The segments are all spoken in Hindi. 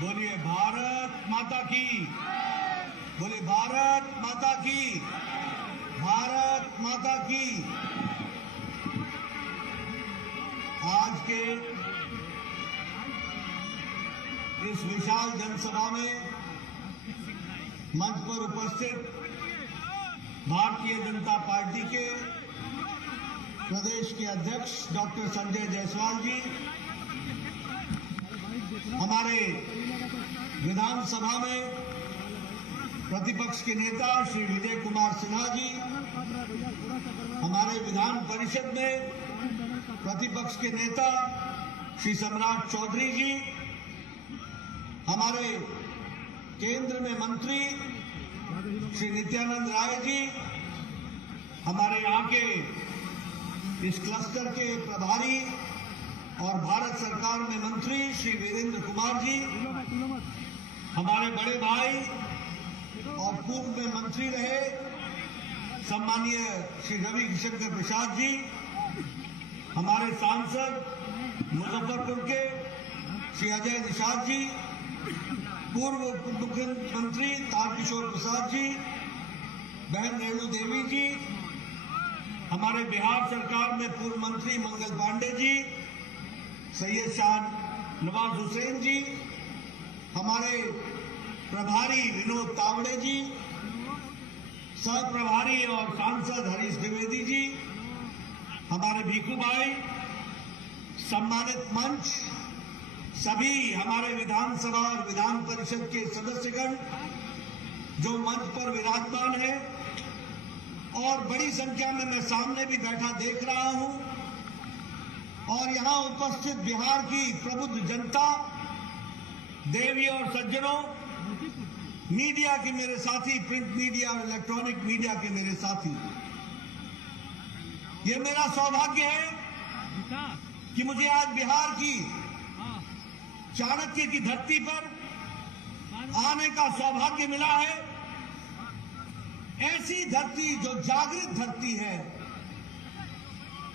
बोलिए भारत माता की। बोलिए भारत माता की। भारत माता की। आज के इस विशाल जनसभा में मंच पर उपस्थित भारतीय जनता पार्टी के प्रदेश के अध्यक्ष डॉक्टर संजय जायसवाल जी, हमारे विधानसभा में प्रतिपक्ष के नेता श्री विजय कुमार सिन्हा जी, हमारे विधान परिषद में प्रतिपक्ष के नेता श्री सम्राट चौधरी जी, हमारे केंद्र में मंत्री श्री नित्यानंद राय जी, हमारे यहाँ के इस क्लस्टर के प्रभारी और भारत सरकार में मंत्री श्री वीरेंद्र कुमार जी, हमारे बड़े भाई और पूर्व में मंत्री रहे सम्मानीय श्री रविशंकर प्रसाद जी, हमारे सांसद मुजफ्फरपुर के श्री अजय निषाद जी, पूर्व उप मुख्यमंत्री तारकिशोर प्रसाद जी, बहन रेणु देवी जी, हमारे बिहार सरकार में पूर्व मंत्री मंगल पांडे जी, सैयद शाह नवाज हुसैन जी, हमारे प्रभारी विनोद तावड़े जी, सह प्रभारी और सांसद हरीश द्विवेदी जी, हमारे भीखू भाई, सम्मानित मंच, सभी हमारे विधानसभा और विधान परिषद के सदस्यगण जो मंच पर विराजमान है और बड़ी संख्या में मैं सामने भी बैठा देख रहा हूं, और यहां उपस्थित बिहार की प्रबुद्ध जनता, देवी और सज्जनों, मीडिया के मेरे साथी, प्रिंट मीडिया और इलेक्ट्रॉनिक मीडिया के मेरे साथी, ये मेरा सौभाग्य है कि मुझे आज बिहार की चाणक्य की धरती पर आने का सौभाग्य मिला है। ऐसी धरती जो जागृत धरती है,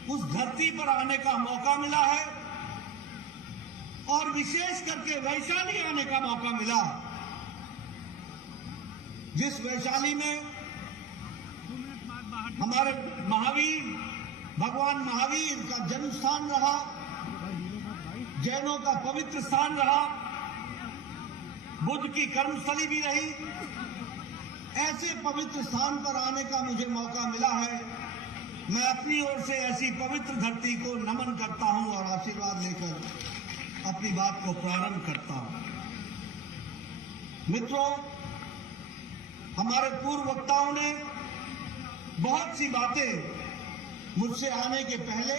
उस धरती पर आने का मौका मिला है और विशेष करके वैशाली आने का मौका मिला, जिस वैशाली में हमारे भगवान महावीर का जन्म स्थान रहा, जैनों का पवित्र स्थान रहा, बुद्ध की कर्मस्थली भी रही। ऐसे पवित्र स्थान पर आने का मुझे मौका मिला है। मैं अपनी ओर से ऐसी पवित्र धरती को नमन करता हूं और आशीर्वाद लेकर अपनी बात को प्रारंभ करता हूं। मित्रों, हमारे पूर्व वक्ताओं ने बहुत सी बातें मुझसे आने के पहले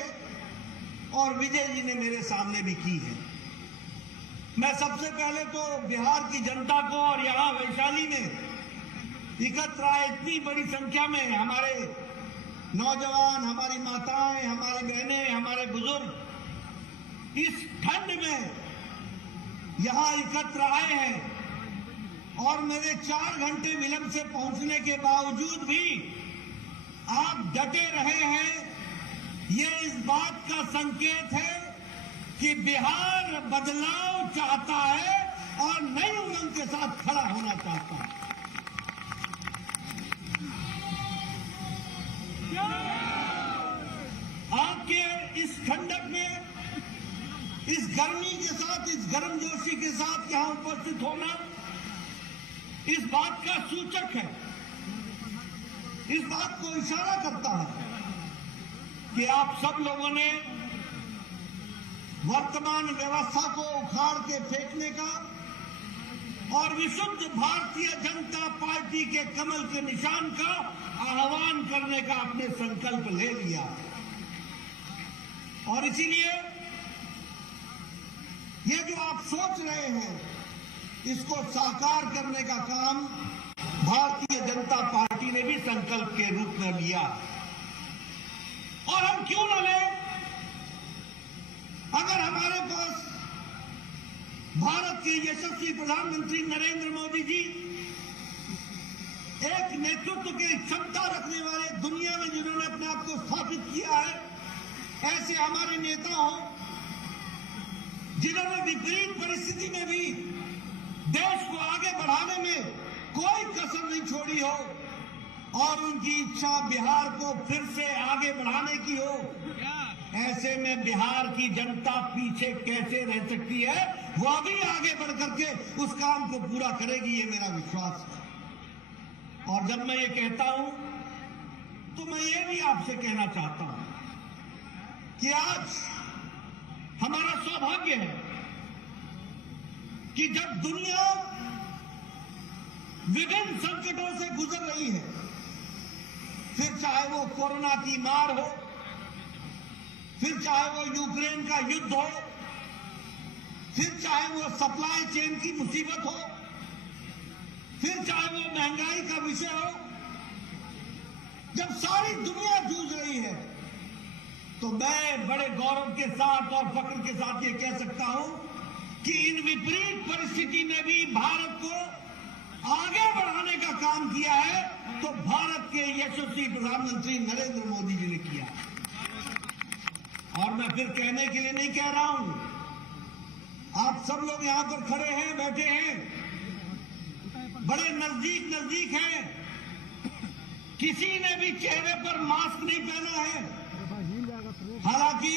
और विजय जी ने मेरे सामने भी की है। मैं सबसे पहले तो बिहार की जनता को और यहां वैशाली में एकत्र आए इतनी बड़ी संख्या में हमारे नौजवान, हमारी माताएं, हमारी बहनें, हमारे बुजुर्ग इस ठंड में यहां एकत्र आए हैं और मेरे 4 घंटे विलंब से पहुंचने के बावजूद भी आप डटे रहे हैं। ये इस बात का संकेत है कि बिहार बदलाव चाहता है और नई उमंग के साथ खड़ा होना चाहता है। आपके इस ठंडक में, इस गर्मी के साथ, इस गर्मजोशी के साथ यहां उपस्थित होना इस बात का सूचक है, इस बात को इशारा करता है कि आप सब लोगों ने वर्तमान व्यवस्था को उखाड़ के फेंकने का और विशुद्ध भारतीय जनता पार्टी के कमल के निशान का आह्वान करने का अपने संकल्प ले लिया और इसीलिए ये जो आप सोच रहे हैं, इसको साकार करने का काम भारतीय जनता पार्टी ने भी संकल्प के रूप में लिया। और हम क्यों न लें? अगर हमारे पास भारत के यशस्वी प्रधानमंत्री नरेंद्र मोदी जी एक नेतृत्व की क्षमता रखने वाले, दुनिया में जिन्होंने अपने आप को स्थापित किया है, ऐसे हमारे नेता हो जिन्होंने विपरीत परिस्थिति में भी देश को आगे बढ़ाने में कोई कसर नहीं छोड़ी हो और उनकी इच्छा बिहार को फिर से आगे बढ़ाने की हो, ऐसे में बिहार की जनता पीछे कैसे रह सकती है? वो अभी आगे बढ़ करके उस काम को पूरा करेगी, ये मेरा विश्वास है। और जब मैं ये कहता हूं तो मैं ये भी आपसे कहना चाहता हूं कि आज हमारा सौभाग्य है कि जब दुनिया विभिन्न संकटों से गुजर रही है, फिर चाहे वो कोरोना की मार हो, फिर चाहे वो यूक्रेन का युद्ध हो, फिर चाहे वो सप्लाई चेन की मुसीबत हो, फिर चाहे वो महंगाई का विषय हो, जब सारी दुनिया जूझ रही है तो मैं बड़े गौरव के साथ और फख्र के साथ ये कह सकता हूं कि इन विपरीत परिस्थिति में भी भारत को आगे बढ़ाने का काम किया है तो भारत के यशस्वी प्रधानमंत्री नरेंद्र मोदी जी ने किया। और मैं फिर कहने के लिए नहीं कह रहा हूं, आप सब लोग यहां पर खड़े हैं, बैठे हैं, बड़े नजदीक नजदीक हैं, किसी ने भी चेहरे पर मास्क नहीं पहना है। हालांकि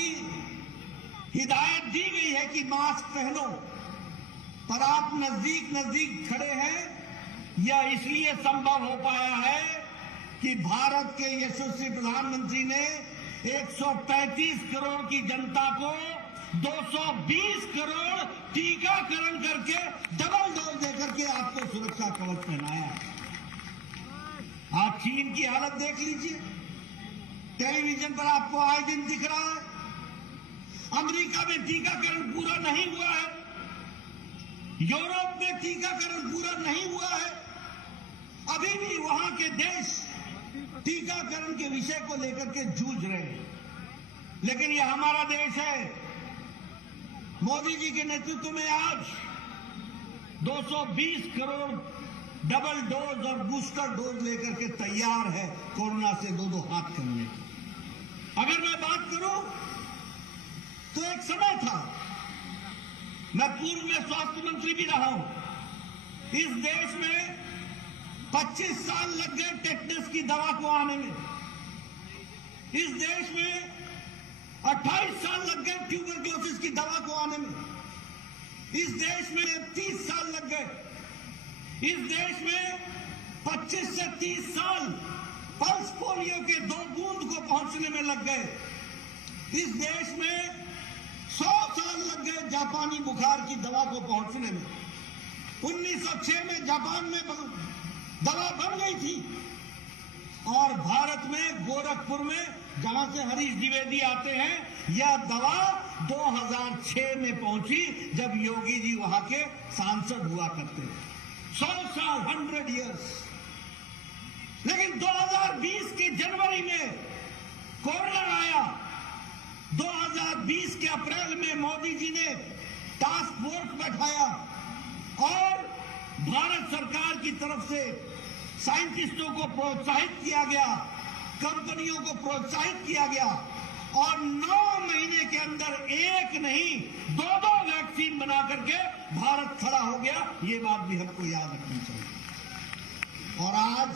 हिदायत दी गई है कि मास्क पहनो, पर आप नजदीक नजदीक खड़े हैं। यह इसलिए संभव हो पाया है कि भारत के यशस्वी प्रधानमंत्री ने 135 करोड़ की जनता को 220 करोड़ टीकाकरण करके डबल डोज देकर के आपको सुरक्षा कवच पहनाया। आप चीन की हालत देख लीजिए, टेलीविजन पर आपको आए दिन दिख रहा है। अमेरिका में टीकाकरण पूरा नहीं हुआ है, यूरोप में टीकाकरण पूरा नहीं हुआ है, अभी भी वहां के देश टीकाकरण के विषय को लेकर के जूझ रहे हैं। लेकिन यह हमारा देश है, मोदी जी के नेतृत्व में आज 220 करोड़ डबल डोज और बूस्टर डोज लेकर के तैयार है कोरोना से दो हाथ करने की। अगर मैं बात करूं तो एक समय था, मैं पूर्व में स्वास्थ्य मंत्री भी रहा हूं, इस देश में 25 साल लग गए टेटनस की दवा को आने में। इस देश में 28 साल लग गए ट्यूबरक्लोसिस की दवा को आने में। इस देश में 30 साल लग गए। इस देश में 25 से 30 साल पल्स पोलियो के 2 बूंद को पहुंचने में लग गए। इस देश में 100 साल लग गए जापानी बुखार की दवा को पहुंचने में। 1906 में जापान में दवा बन गई थी और भारत में गोरखपुर में, जहां से हरीश द्विवेदी आते हैं, यह दवा 2006 में पहुंची जब योगी जी वहां के सांसद हुआ करते थे। 100 साल, 100 इयर्स। लेकिन 2020 के जनवरी में कोरोना आया। 2020 के अप्रैल में मोदी जी ने टास्क फोर्स बैठाया और भारत सरकार की तरफ से साइंटिस्टों को प्रोत्साहित किया गया, कंपनियों को प्रोत्साहित किया गया और 9 महीने के अंदर एक नहीं 2 वैक्सीन बना करके भारत खड़ा हो गया। ये बात भी हमको याद रखनी चाहिए। और आज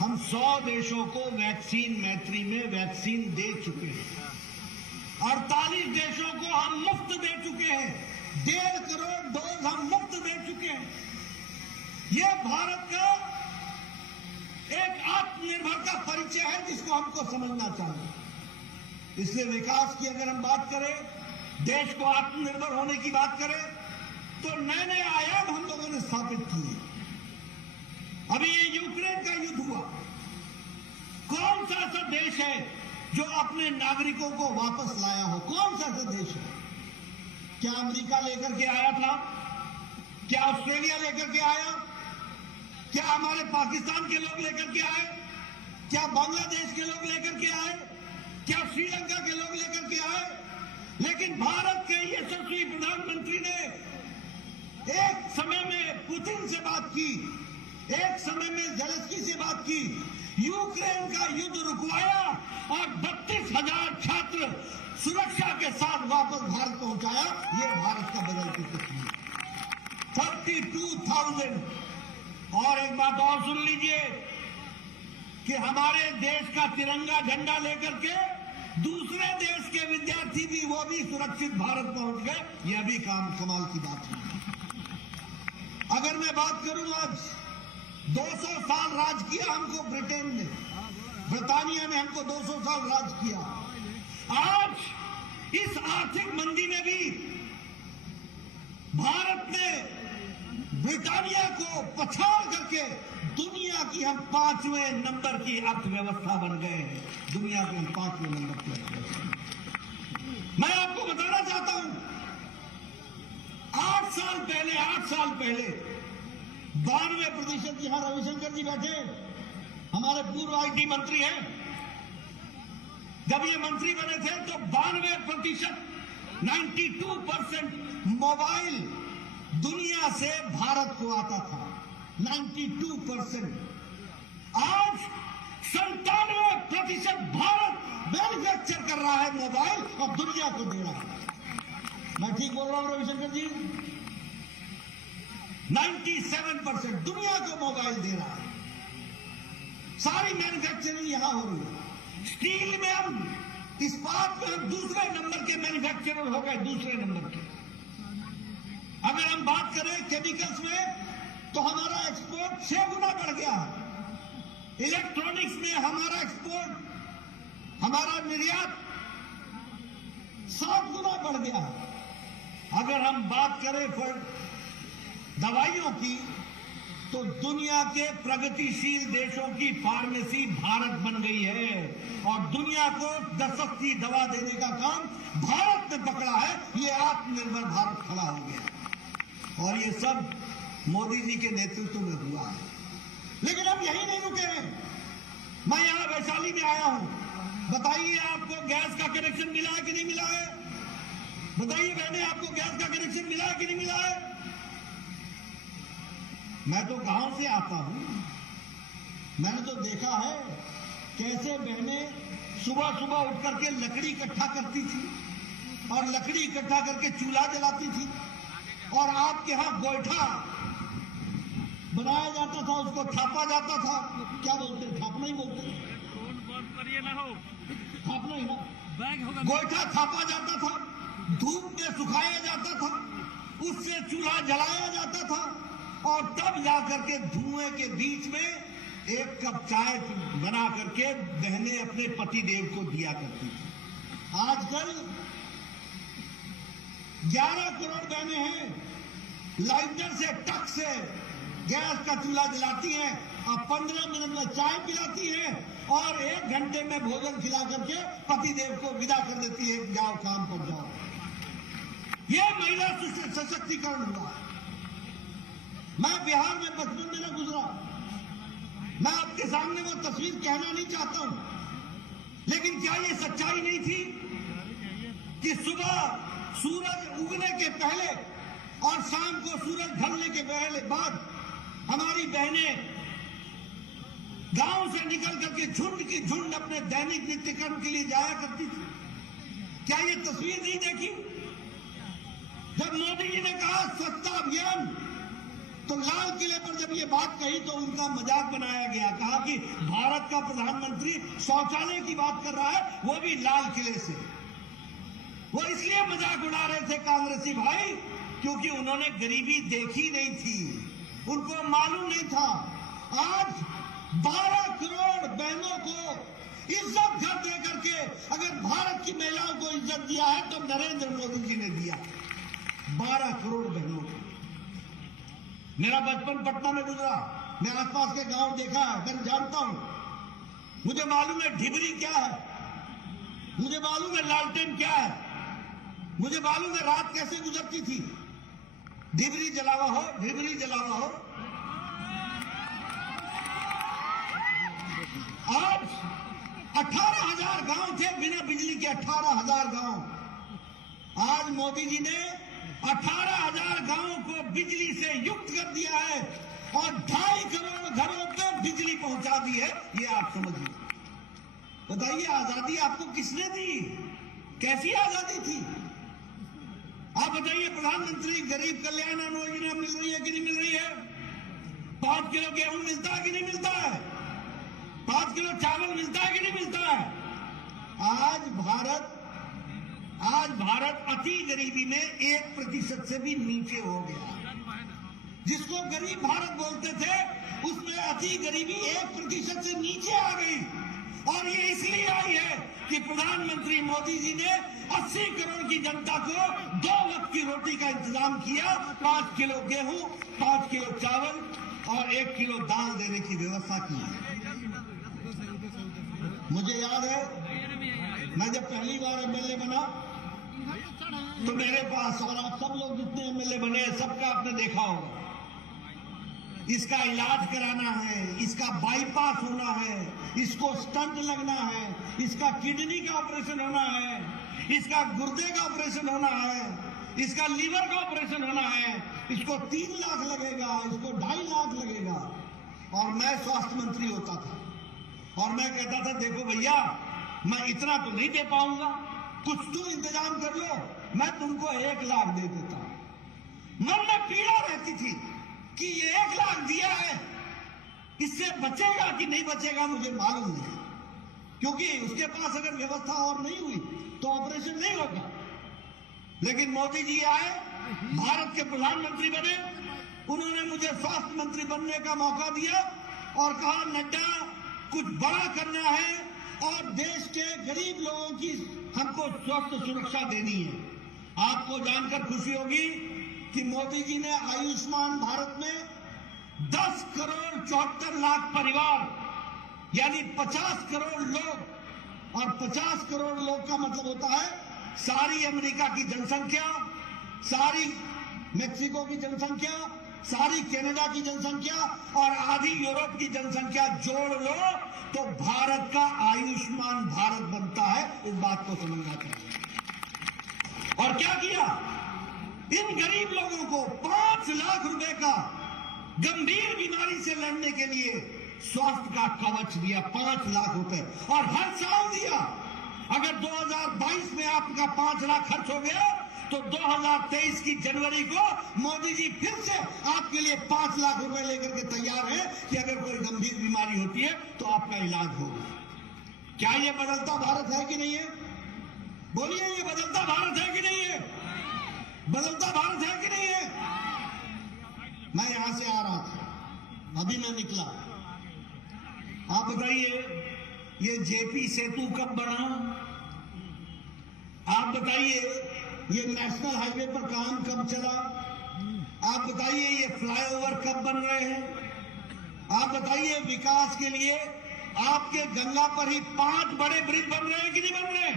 हम 100 देशों को वैक्सीन मैत्री में वैक्सीन दे चुके हैं। 48 देशों को हम मुफ्त दे चुके हैं। 1.5 करोड़ डोज हम मुफ्त दे चुके हैं। यह भारत का एक आत्मनिर्भर का परिचय है जिसको हमको समझना चाहिए। इसलिए विकास की अगर हम बात करें, देश को आत्मनिर्भर होने की बात करें, तो नए नए आयाम हम लोगों ने स्थापित किए। अभी ये यूक्रेन का युद्ध हुआ, कौन सा ऐसा देश है जो अपने नागरिकों को वापस लाया हो? कौन सा ऐसा देश है? क्या अमेरिका लेकर के आया था? क्या ऑस्ट्रेलिया लेकर के आया? क्या हमारे पाकिस्तान के लोग लेकर के आए? क्या बांग्लादेश के लोग लेकर के आए? क्या श्रीलंका के लोग लेकर के आए? लेकिन भारत के यशस्वी प्रधानमंत्री ने एक समय में पुतिन से बात की, एक समय में ज़ेलेंस्की से बात की, यूक्रेन का युद्ध रुकवाया और 32,000 छात्र सुरक्षा के साथ वापस भारत पहुंचाया। ये भारत का बदल के तस्वीर। 32,000। और एक बात और सुन लीजिए कि हमारे देश का तिरंगा झंडा लेकर के दूसरे देश के विद्यार्थी भी वो भी सुरक्षित भारत पहुंच गए। यह भी कमाल की बात है। अगर मैं बात करूं, आज 200 साल राज किया हमको ब्रिटेन ने, ब्रिटानिया ने हमको 200 साल राज किया। आज इस आर्थिक मंदी में भी भारत ने ब्रिटानिया को पछाड़ करके दुनिया की हम 5वें नंबर की अर्थव्यवस्था बन गए हैं। दुनिया के हम 5वें नंबर की अर्थव्यवस्था। मैं आपको बताना चाहता हूं, 8 साल पहले 92%, यहां रविशंकर जी बैठे, हमारे पूर्व आईटी मंत्री हैं, जब ये मंत्री बने थे तो 92%, 92% मोबाइल दुनिया से भारत को आता था। 92%। आज 97% भारत मैन्युफैक्चर कर रहा है मोबाइल और दुनिया को दे रहा है। मैं ठीक बोल रहा हूं रविशंकर जी? 97% दुनिया को मोबाइल दे रहा है। सारी मैन्युफैक्चरिंग यहां हो रही है। स्टील में हम, इस्पात में हम दूसरे नंबर के मैन्युफैक्चरर हो गए, दूसरे नंबर के। अगर हम बात करें केमिकल्स में तो हमारा एक्सपोर्ट 6 गुना बढ़ गया। इलेक्ट्रॉनिक्स में हमारा एक्सपोर्ट, हमारा निर्यात 7 गुना बढ़ गया। अगर हम बात करें दवाइयों की तो दुनिया के प्रगतिशील देशों की फार्मेसी भारत बन गई है और दुनिया को सस्ती दवा देने का काम भारत ने पकड़ा है। ये आत्मनिर्भर भारत खड़ा हो गया और ये सब मोदी जी के नेतृत्व में हुआ है। लेकिन हम यही नहीं रुके हैं। मैं यहां वैशाली में आया हूं। बताइए, आपको गैस का कनेक्शन मिला है कि नहीं मिला है? बताइए बहने, आपको गैस का कनेक्शन मिला है कि नहीं मिला है? मैं तो गांव से आता हूं। मैंने तो देखा है कैसे बहनें सुबह सुबह उठ करके लकड़ी इकट्ठा करती थी और लकड़ी इकट्ठा करके चूल्हा जलाती थी। और आपके यहां गोईठा बनाया जाता था, उसको थापा जाता था। क्या बोलते हैं? थापना ही बोलते हैं। थापना ही ना, गोईठा थापा जाता था, धूप में सुखाया जाता था, उससे चूल्हा जलाया जाता था और तब जाकर के धुएं के बीच में 1 कप चाय बना करके बहनें अपने पति देव को दिया करती थी। आजकल 11 करोड़ बहनें हैं, लाइटर से, टक से गैस का चूल्हा जलाती हैं और 15 मिनट में चाय पिलाती हैं और 1 घंटे में भोजन खिला करके पति देव को विदा कर देती है, जाओ काम पर जाओ। ये महिला सशक्तिकरण हुआ। मैं बिहार में बचपन में न गुजरा, मैं आपके सामने वो तस्वीर कहना नहीं चाहता हूं, लेकिन क्या ये सच्चाई नहीं थी कि सुबह सूरज उगने के पहले और शाम को सूरज ढलने के बाद हमारी बहनें गांव से निकल करके झुंड की झुंड अपने दैनिक नित्य कर्म के लिए जाया करती थी? क्या ये तस्वीर नहीं देखी? जब मोदी जी ने कहा स्वच्छता अभियान, तो लाल किले पर जब ये बात कही तो उनका मजाक बनाया गया। कहा कि भारत का प्रधानमंत्री शौचालय की बात कर रहा है, वो भी लाल किले से। वो इसलिए मजाक उड़ा रहे थे कांग्रेसी भाई क्योंकि उन्होंने गरीबी देखी नहीं थी, उनको मालूम नहीं था। आज 12 करोड़ बहनों को इज्जत घर दे करके अगर भारत की महिलाओं को इज्जत दिया है तो नरेंद्र मोदी जी ने दिया। 12 करोड़ बहनों को। मेरा बचपन पटना में गुजरा, मैं आसपास के गांव देखा है, मैं जानता हूं। मुझे मालूम है ढिबरी क्या है, मुझे मालूम है लालटेन क्या है, मुझे मालूम है रात कैसे गुजरती थी। ढिबरी जलावा हो, ढिबरी जलावा हो। आज 18,000 गांव थे बिना बिजली के, 18,000 गांव। आज मोदी जी ने 18,000 गांवों को बिजली से युक्त कर दिया है और 2.5 करोड़ घरों तक बिजली पहुंचा दी है। ये आप समझिए। बताइए, आजादी आपको किसने दी? कैसी आजादी थी? आप बताइए, प्रधानमंत्री गरीब कल्याण अन्न योजना मिल रही है कि नहीं मिल रही है? 5 किलो गेहूं मिलता है कि नहीं मिलता है? 5 किलो चावल मिलता है कि नहीं मिलता है? आज भारत अति गरीबी में 1% से भी नीचे हो गया। जिसको गरीब भारत बोलते थे, उसमें अति गरीबी 1% से नीचे आ गई। और ये इसलिए आई है कि प्रधानमंत्री मोदी जी ने 80 करोड़ की जनता को 2 वक्त की रोटी का इंतजाम किया, 5 किलो गेहूं, 5 किलो चावल और 1 किलो दाल देने की व्यवस्था की। मुझे याद है, मैं जब पहली बार एमएलए बना तो मेरे पास, और आप सब लोग जितने एमएलए बने हैं सबका आपने देखा होगा, इसका इलाज कराना है, इसका बाईपास होना है, इसको स्टंट लगना है, इसका किडनी का ऑपरेशन होना है, इसका गुर्दे का ऑपरेशन होना है, इसका लीवर का ऑपरेशन होना है, इसको 3 लाख लगेगा, इसको 2.5 लाख लगेगा। और मैं स्वास्थ्य मंत्री होता था और मैं कहता था, देखो भैया, मैं इतना तो नहीं दे पाऊंगा, कुछ तो इंतजाम कर लो, मैं तुमको 1 लाख दे देता हूं। मन में पीड़ा रहती थी कि ये 1 लाख दिया है, इससे बचेगा कि नहीं बचेगा मुझे मालूम नहीं, क्योंकि उसके पास अगर व्यवस्था और नहीं हुई तो ऑपरेशन नहीं होगा। लेकिन मोदी जी आए, भारत के प्रधानमंत्री बने, उन्होंने मुझे स्वास्थ्य मंत्री बनने का मौका दिया और कहा, नड्डा, कुछ बड़ा करना है और देश के गरीब लोगों की हमको स्वास्थ्य सुरक्षा देनी है। आपको जानकर खुशी होगी कि मोदी जी ने आयुष्मान भारत में 10 करोड़ 74 लाख परिवार, यानी 50 करोड़ लोग, और 50 करोड़ लोग का मतलब होता है सारी अमेरिका की जनसंख्या, सारी मेक्सिको की जनसंख्या, सारी कनाडा की जनसंख्या और आधी यूरोप की जनसंख्या जोड़ लो तो भारत का आयुष्मान भारत बनता है। इस बात को समझना चाहिए। और क्या किया, इन गरीब लोगों को 5 लाख रुपए का गंभीर बीमारी से लड़ने के लिए स्वास्थ्य का कवच दिया, 5 लाख रुपए, और हर साल दिया। अगर 2022 में आपका 5 लाख खर्च हो गया तो 2023 की जनवरी को मोदी जी फिर से आपके लिए 5 लाख रुपए लेकर के तैयार है कि अगर कोई गंभीर बीमारी होती है तो आपका इलाज होगा। क्या ये बदलता भारत है कि नहीं है? बोलिए, ये बदलता भारत है कि नहीं है? बदलता भारत है कि नहीं है? मैं यहां से आ रहा था, अभी मैं निकला। आप बताइए, ये जेपी सेतु कब बना? आप बताइए, ये नेशनल हाईवे पर काम कब चला? आप बताइए, ये फ्लाईओवर कब बन रहे हैं? आप बताइए, विकास के लिए आपके गंगा पर ही 5 बड़े ब्रिज बन रहे हैं कि नहीं बन रहे हैं?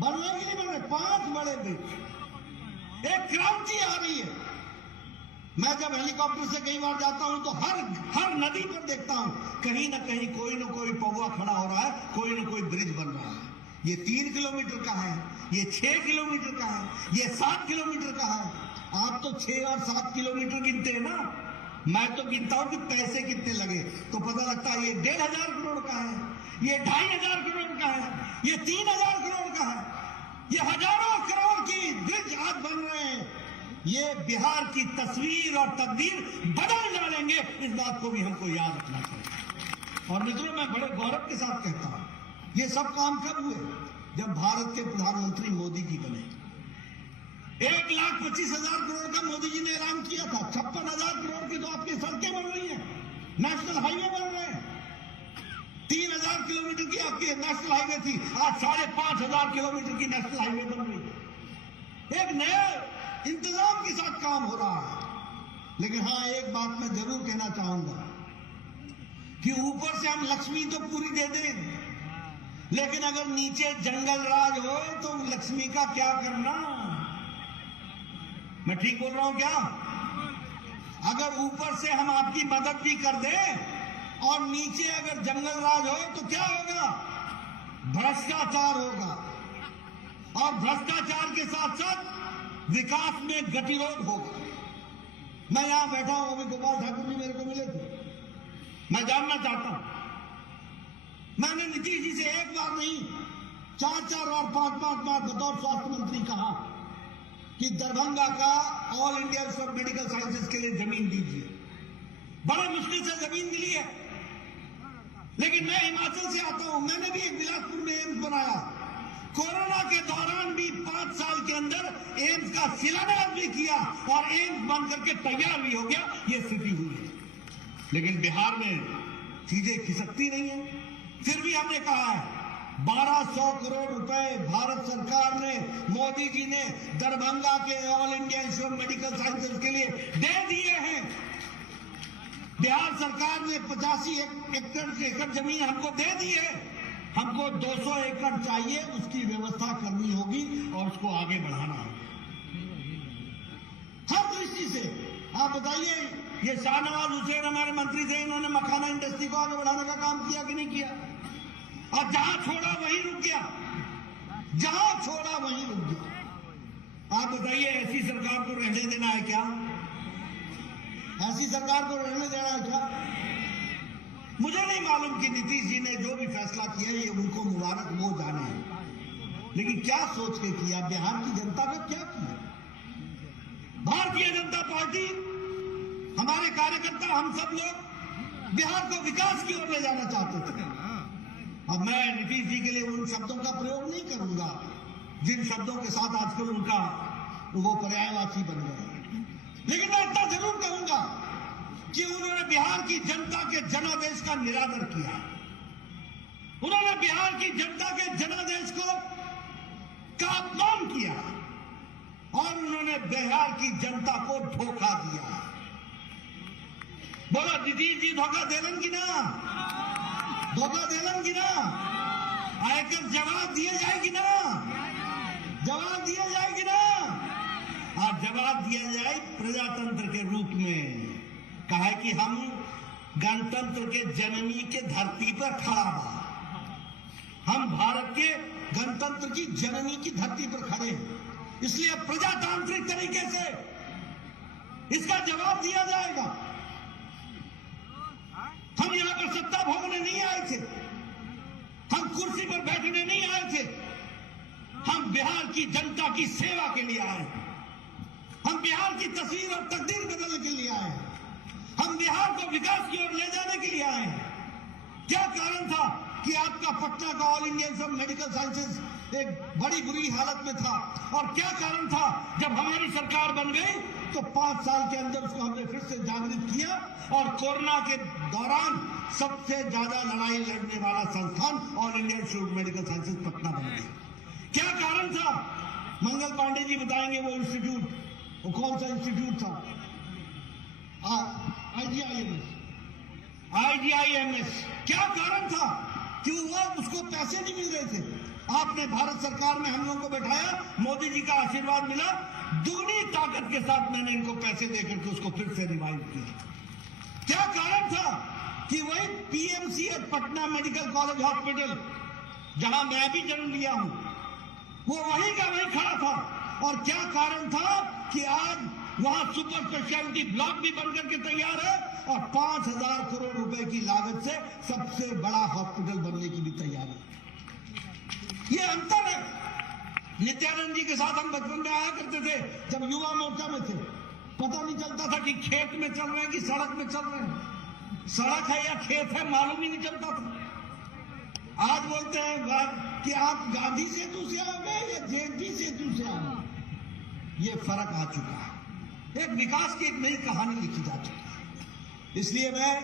बन रहे हैं कि नहीं बन रहे? 5 बड़े ब्रिज। एक क्रांति आ रही है। मैं जब हेलीकॉप्टर से कई बार जाता हूं तो हर नदी पर देखता हूं कहीं ना कहीं कोई ना कोई पौवा खड़ा हो रहा है, कोई ना कोई ब्रिज बन रहा है। ये 3 किलोमीटर का है, ये 6 किलोमीटर का है, ये 7 किलोमीटर का है। आप तो 6 और 7 किलोमीटर गिनते हैं ना, मैं तो गिनता हूं कि पैसे कितने लगे तो पता लगता है ये 1,500 करोड़ का है, ये 2,500 करोड़ का है, ये 3,000 करोड़ का है, ये हजारों करोड़ की ब्रिज आज बन रहे हैं। ये बिहार की तस्वीर और तकदीर बदल डालेंगे, इस बात को भी हमको याद रखना चाहिए। और मित्रों, मैं बड़े गौरव के साथ कहता हूं, ये सब काम कब हुए? जब भारत के प्रधानमंत्री मोदी जी बने। 1,25,000 करोड़ का मोदी जी ने ऐलान किया था, 56,000 करोड़ की तो आपकी सड़कें बन रही हैं, नेशनल हाईवे बन रहे हैं। 3,000 किलोमीटर की आपकी नेशनल हाईवे थी, आज 5,500 किलोमीटर की नेशनल हाईवे बन रही है। एक नए इंतजाम के साथ काम हो रहा है। लेकिन हाँ, एक बात मैं जरूर कहना चाहूंगा कि ऊपर से हम लक्ष्मी तो पूरी दे दें, लेकिन अगर नीचे जंगल राज हो तो लक्ष्मी का क्या करना? मैं ठीक बोल रहा हूं क्या? अगर ऊपर से हम आपकी मदद भी कर दें और नीचे अगर जंगल राज हो तो क्या होगा? भ्रष्टाचार होगा, और भ्रष्टाचार के साथ साथ विकास में गतिरोध होगा। मैं यहां बैठा हूं, अभी गोपाल ठाकुर जी मेरे को मिले थे। मैं जानना चाहता हूं, मैंने नीतीश जी से एक बार नहीं 4-4 और 5-5 बार बतौर स्वास्थ्य मंत्री कहा कि दरभंगा का all India institute of medical sciences के लिए जमीन दीजिए। बड़े मुश्किल से जमीन मिली है, लेकिन मैं हिमाचल से आता हूं, मैंने भी एक बिलासपुर में एम्स बनाया। कोरोना के दौरान भी 5 साल के अंदर एम्स का शिलान्यास भी किया और एम्स बन करके तैयार भी हो गया। ये स्थिति हुई है, लेकिन बिहार में चीजें खिसकती नहीं है। फिर भी हमने कहा है 1200 करोड़ रुपए भारत सरकार ने, मोदी जी ने दरभंगा के all India institute of medical sciences के लिए दे दिए हैं। बिहार सरकार ने 85 एकड़ जमीन हमको दे दी है। हमको 200 एकड़ चाहिए, उसकी व्यवस्था करनी होगी और उसको आगे बढ़ाना होगा हर दृष्टि से। आप बताइए, ये शाहनवाज हुसैन हमारे मंत्री थे, इन्होंने मखाना इंडस्ट्री को आगे बढ़ाने का काम किया कि नहीं किया? और जहां छोड़ा वहीं रुक गया, जहां छोड़ा वहीं रुक गया। आप बताइए, ऐसी सरकार को रहने देना है क्या? ऐसी सरकार को रहने देना है क्या? मुझे नहीं मालूम कि नीतीश जी ने जो भी फैसला किया ये उनको मुबारक, वो जाने, लेकिन क्या सोच के किया? बिहार की जनता का क्या किया? भारतीय जनता पार्टी, हमारे कार्यकर्ता, हम सब लोग बिहार को विकास की ओर ले जाना चाहते थे। अब मैं नीतीश जी के लिए उन शब्दों का प्रयोग नहीं करूंगा जिन शब्दों के साथ आजकल उनका वो पर्यायवाची बन गए, लेकिन मैं इतना जरूर कहूंगा कि उन्होंने बिहार की जनता के जनादेश का निरादर किया। उन्होंने बिहार की जनता के जनादेश का अपमान किया और उन्होंने बिहार की जनता को धोखा दिया। बोलो, नीतीश जी धोखा देलन की ना? धोखा देलन की ना? आयकर जवाब दिए जाएगी ना? जवाब दिया जाएगी ना? और जवाब दिया जाए प्रजातंत्र के रूप में। कहा है कि हम गणतंत्र के जननी के धरती पर खड़ा बा, हम भारत के गणतंत्र की जननी की धरती पर खड़े हैं, इसलिए प्रजातांत्रिक तरीके से इसका जवाब दिया जाएगा। हम यहां पर सत्ता भोगने नहीं आए थे, हम कुर्सी पर बैठने नहीं आए थे, हम बिहार की जनता की सेवा के लिए आए हैं। हम बिहार की तस्वीर और तकदीर बदलने के लिए आए हैं। हम बिहार को विकास की ओर ले जाने के लिए आए हैं। क्या कारण था कि आपका पटना का all India institute of medical sciences एक बड़ी बुरी हालत में था? और क्या कारण था जब हमारी सरकार बन गई तो 5 साल के अंदर उसको हमने फिर से जागृत किया और कोरोना के दौरान सबसे ज्यादा लड़ाई लड़ने वाला संस्थान all India institute of medical sciences Patna बन गया। क्या कारण था? मंगल पांडे जी बताएंगे वो इंस्टीट्यूट, वो कौन सा इंस्टीट्यूट था? IGIMS। क्या कारण था? क्यों हुआ? उसको पैसे नहीं मिल रहे थे। आपने भारत सरकार में हम लोगों को बैठाया, मोदी जी का आशीर्वाद मिला, दुगनी ताकत के साथ मैंने इनको पैसे देकर के उसको फिर से रिवाइव किया। क्या कारण था कि वही PMC और पटना मेडिकल कॉलेज हॉस्पिटल, जहां मैं भी जन्म लिया हूं, वो वहीं का वहीं खड़ा था। और क्या कारण था कि आज वहां सुपर स्पेशलिटी ब्लॉक भी बनकर के तैयार है और 5000 करोड़ रुपए की लागत से सबसे बड़ा हॉस्पिटल बनने की भी तैयारी है। ये अंतर है। नित्यानंद जी के साथ हम बचपन में आया करते थे, जब युवा मोर्चा में थे, पता नहीं चलता था कि खेत में चल रहे हैं कि सड़क में चल रहे हैं, सड़क है या खेत है मालूम ही नहीं चलता था। आज बोलते हैं कि आप गांधी सेतु से आओगे या जेएनटी सेतु से आओगे। ये फर्क आ चुका है। एक विकास की एक नई कहानी लिखी जा चुकी है। इसलिए मैं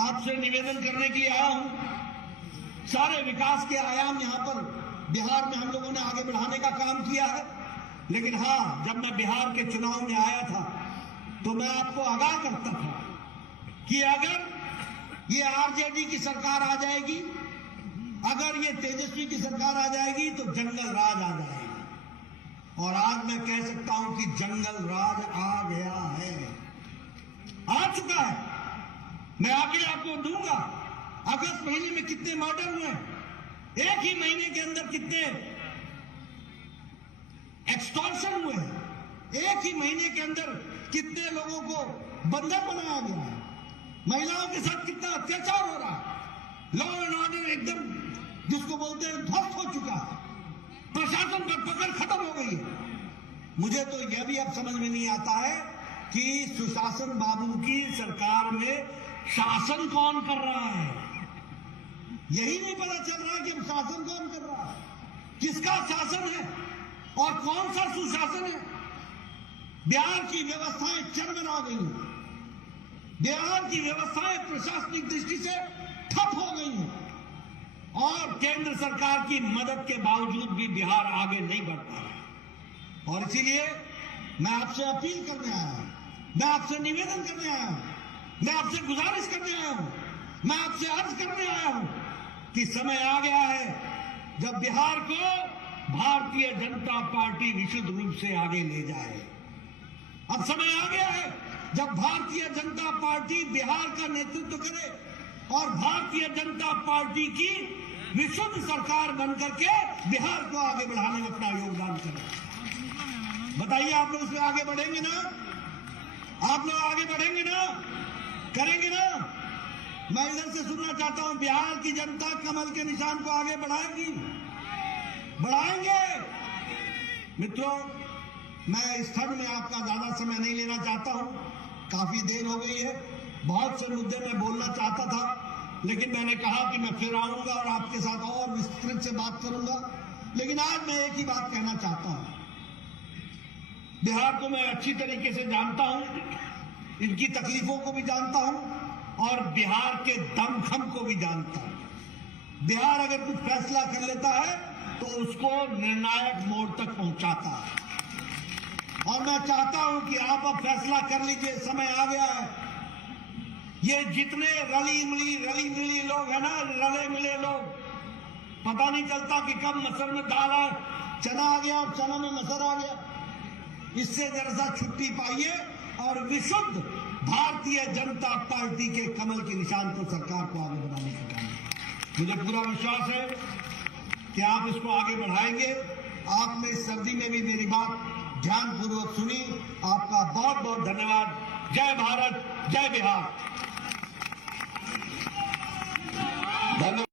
आपसे निवेदन करने के लिए आया हूं। सारे विकास के आयाम यहां पर बिहार में हम लोगों ने आगे बढ़ाने का काम किया है, लेकिन हां, जब मैं बिहार के चुनाव में आया था तो मैं आपको आगाह करता था कि अगर ये आरजेडी की सरकार आ जाएगी, अगर ये तेजस्वी की सरकार आ जाएगी तो जंगल राज आ जाएगा। और आज मैं कह सकता हूं कि जंगल राज आ गया है, आ चुका है। मैं आंकड़े आपको दूंगा। अगस्त महीने में कितने मर्डर हुए, एक ही महीने के अंदर कितने एक्सटॉर्शन हुए, एक ही महीने के अंदर कितने लोगों को बंधक बनाया गया है, महिलाओं के साथ कितना अत्याचार हो रहा है, लॉ एंड ऑर्डर एकदम जिसको बोलते हैं ध्वस्त हो चुका है, प्रशासन पर पकड़ खत्म हो गई है। मुझे तो यह भी अब समझ में नहीं आता है कि सुशासन बाबू की सरकार में शासन कौन कर रहा है। यही नहीं पता चल रहा है कि अब शासन कौन कर रहा है, किसका शासन है और कौन सा सुशासन है। बिहार की व्यवस्थाएं चरमरा गई हैं, बिहार की व्यवस्थाएं प्रशासनिक दृष्टि से ठप हो गई हैं और केंद्र सरकार की मदद के बावजूद भी बिहार आगे नहीं बढ़ पा रहा। और इसीलिए मैं आपसे अपील करने आया हूं, मैं आपसे निवेदन करने आया हूं, मैं आपसे गुजारिश करने आया हूं, मैं आपसे अर्ज करने आया हूं कि समय आ गया है जब बिहार को भारतीय जनता पार्टी विशुद्ध रूप से आगे ले जाए। अब समय आ गया है जब भारतीय जनता पार्टी बिहार का नेतृत्व करे और भारतीय जनता पार्टी की विशुद्ध सरकार बनकर के बिहार को आगे बढ़ाने में अपना योगदान करे। बताइए, आप लोग इसमें आगे बढ़ेंगे ना? आप लोग आगे बढ़ेंगे ना? करेंगे ना? मैं इधर से सुनना चाहता हूं, बिहार की जनता कमल के निशान को आगे बढ़ाएगी, बढ़ाएंगे। मित्रों, मैं इस क्षण में आपका ज्यादा समय नहीं लेना चाहता हूं, काफी देर हो गई है। बहुत से मुद्दे मैं बोलना चाहता था, लेकिन मैंने कहा कि मैं फिर आऊंगा और आपके साथ और विस्तृत से बात करूंगा। लेकिन आज मैं एक ही बात कहना चाहता हूं, बिहार को मैं अच्छी तरीके से जानता हूं, इनकी तकलीफों को भी जानता हूं और बिहार के दमखम को भी जानता हूं। बिहार अगर कुछ फैसला कर लेता है तो उसको निर्णायक मोड़ तक पहुंचाता है और मैं चाहता हूं कि आप अब फैसला कर लीजिए, समय आ गया है। ये जितने रली मिली लोग हैं ना, रले मिले लोग, पता नहीं चलता कि कब मसर में दाल आ, चना आ गया और चना में मसर आ गया। इससे जरा सा छुट्टी पाइए और विशुद्ध भारतीय जनता पार्टी के कमल के निशान को, सरकार को आगे बढ़ाने का काम। मुझे पूरा विश्वास है कि आप इसको आगे बढ़ाएंगे। आपने इस सर्दी में भी मेरी बात ध्यानपूर्वक सुनी, आपका बहुत बहुत धन्यवाद। जय भारत, जय बिहार। धन्यवाद।